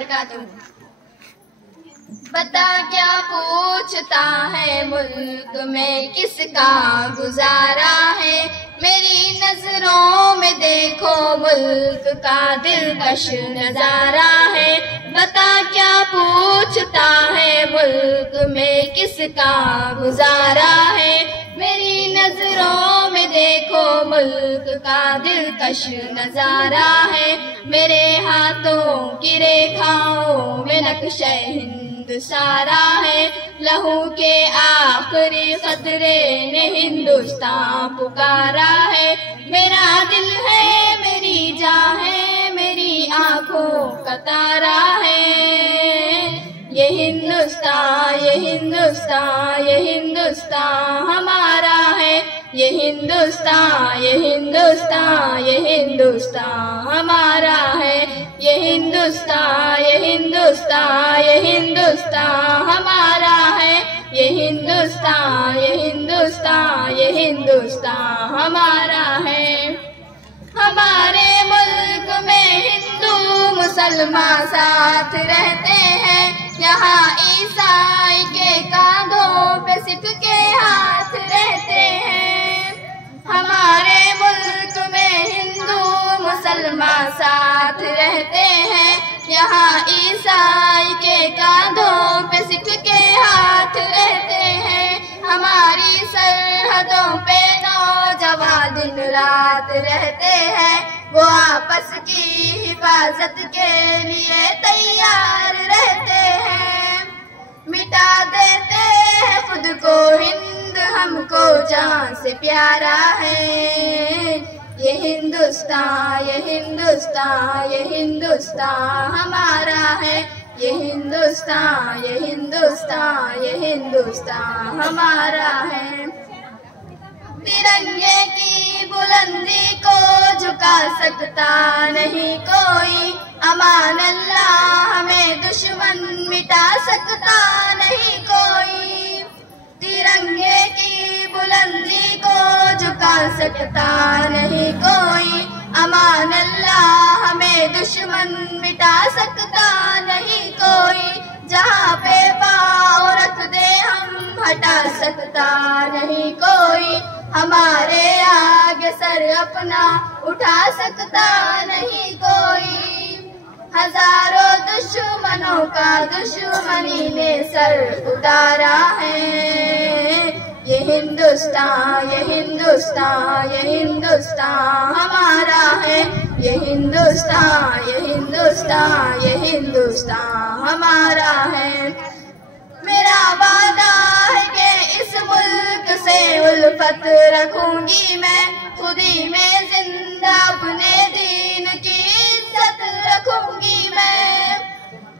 वबरकातुहू। बता क्या पूछता है मुल्क में किसका गुजारा है, मेरी नजरों में देखो मुल्क का दिलकश नजारा है। बता क्या पूछता है मुल्क में किसका गुजारा है, मेरी नजरों में देखो मुल्क का दिलकश नजारा है। मेरे हाथों की रेखाओं में नक्शे हिंद सारा है, लहू के आखिरी कतरे ने हिंदुस्तान पुकारा है। मेरा दिल है मेरी जान है मेरी आंखों का तारा है, ये हिंदुस्तान ये हिंदुस्तान ये हिंदुस्तान हमारा है। ये हिंदुस्तान ये हिंदुस्तान ये हिंदुस्तान हमारा है। ये हिंदुस्तान ये हिंदुस्तान ये हिंदुस्तान हमारा है। ये हिंदुस्तान ये हिंदुस्तान ये हिंदुस्तान हमारा है। हमारे मुल्क में हिंदू मुसलमान साथ रहते हैं, यहाँ ईसाई के कांधों पे सिख के हाथ रहते हैं। हमारे मुल्क में हिंदू मुसलमान साथ रहते हैं, यहाँ ईसाई के कांधों पे सिख के हाथ रहते हैं। हमारी सरहदों पे नौजवान दिन रात रहते हैं, वो आपस की हिफाजत के लिए तैयार रहते हैं। मिटा देते हैं खुद को हिंद हमको जान से प्यारा है। ये हिंदुस्तान ये हिंदुस्तान ये हिंदुस्तान हमारा है। ये हिंदुस्तान ये हिंदुस्तान ये हिंदुस्तान हमारा है। तिरंगे की बुलंदी को झुका सकता नहीं कोई, अमान अल्लाह हमें दुश्मन मिटा सकता नहीं कोई। तिरंगे की बुलंदी को झुका सकता नहीं कोई, अमान अल्लाह हमें दुश्मन मिटा सकता नहीं कोई। जहाँ पे पाँव रख दे हम हटा सकता नहीं कोई, हमारे आगे सर अपना उठा सकता नहीं कोई। हजारों दुश्मनों का दुश्मनी ने सर उतारा है। ये हिंदुस्तान ये हिंदुस्तान ये हिंदुस्तान हमारा है। ये हिंदुस्तान ये हिंदुस्तान ये हिंदुस्तान हमारा है। मेरा वादा है कि इस मुल्क से उल्फत रखूंगी मैं, खुदी में जिंदा अपने दीन की इज्जत रखूंगी मैं।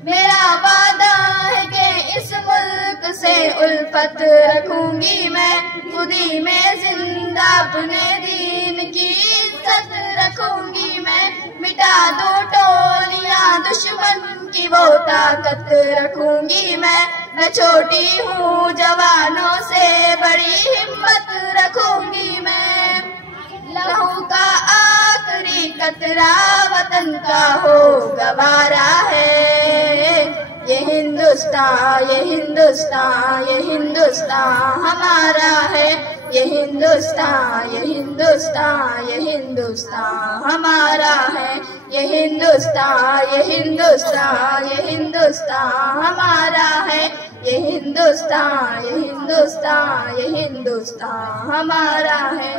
मेरा वादा है कि इस मुल्क से उल्फत रखूंगी मैं, खुदी में जिंदा अपने दीन की इज्जत रखूंगी मैं। मिटा दो टोलियां दुश्मन की वो ताकत रखूंगी मैं। मैं छोटी हूँ जवानों से बड़ी हिम्मत रखूंगी मैं। लहू का आखिरी कतरा वतन का हो गवारा है। ये हिंदुस्तान ये हिंदुस्तान ये हिंदुस्तान हमारा है। ये हिंदुस्तान ये हिंदुस्तान ये हिंदुस्तान हमारा है। ये हिंदुस्तान ये हिंदुस्तान ये हिंदुस्तान हमारा है। ये हिंदुस्तान ये हिंदुस्तान ये हिंदुस्तान हमारा है।